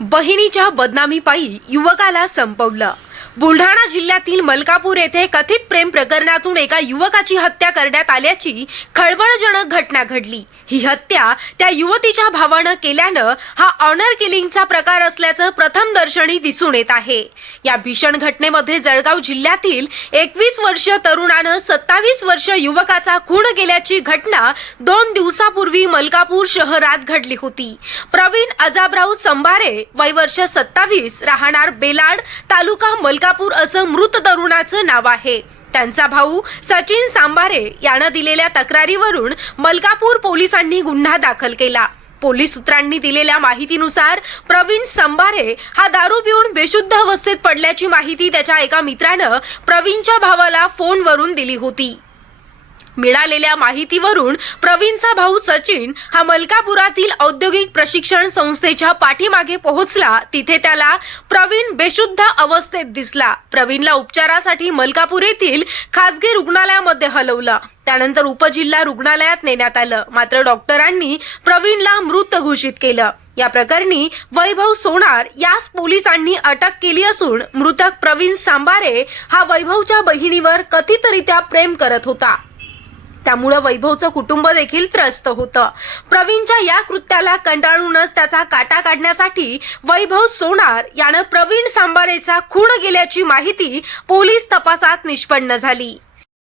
बहिणीच्या बदनामीपायी युवकाला संपवलं. बुलढाणा जिल्ह्यातील मलकापूर येथे कथित प्रेम प्रकरणातून एका युवकाची हत्या करण्यात आल्याची खळबळजनक घटना घडली. ही हत्या त्या युवतीच्या भावानं केल्यानं हा ऑनर किलिंगचा प्रकार असल्याचं प्रथम दर्शनी दिसून येत आहे. या भीषण घटनेमध्ये जळगाव जिल्ह्यातील एकवीस वर्ष तरुणानं सत्तावीस वर्ष युवकाचा खून केल्याची घटना दोन दिवसापूर्वी मलकापूर शहरात घडली होती. प्रवीण अजाबराव संभारे वय वर्ष सत्तावीस राहणार बेलाड तालुका मलका मलकापूर असं मृत तरुणाचं नाव आहे. त्यांचा भाऊ सचिन सांबारे यानं दिलेल्या तक्रारीवरून मलकापूर पोलिसांनी गुन्हा दाखल केला. पोलीस सूत्रांनी दिलेल्या माहितीनुसार प्रवीण संबारे हा दारू पिऊन बेशुद्ध अवस्थेत पडल्याची माहिती त्याच्या एका मित्रानं प्रवीणच्या भावाला फोनवरून दिली होती. मिळालेल्या माहितीवरून प्रवीणचा भाऊ सचिन हा मलकापुरातील औद्योगिक प्रशिक्षण संस्थेच्या पाठीमागे पोहोचला. तिथे त्याला प्रवीण बेशुद्ध अवस्थेत दिसला. प्रवीणला उपचारासाठी मलकापूर येथील खासगी रुग्णालयामध्ये हलवलं. त्यानंतर उपजिल्हा रुग्णालयात नेण्यात आलं. मात्र डॉक्टरांनी प्रवीणला मृत घोषित केलं. या प्रकरणी वैभव सोनार यास पोलिसांनी अटक केली असून मृतक प्रवीण सांबारे हा वैभवच्या बहिणीवर कथितरित्या प्रेम करत होता. त्यामुळं वैभवचं कुटुंब देखील त्रस्त होतं. प्रवीणच्या या कृत्याला कंटाळूनच त्याचा काटा काढण्यासाठी वैभव सोनार यानं प्रवीण सांबारेचा खून गेल्याची माहिती पोलीस तपासात निष्पन्न झाली.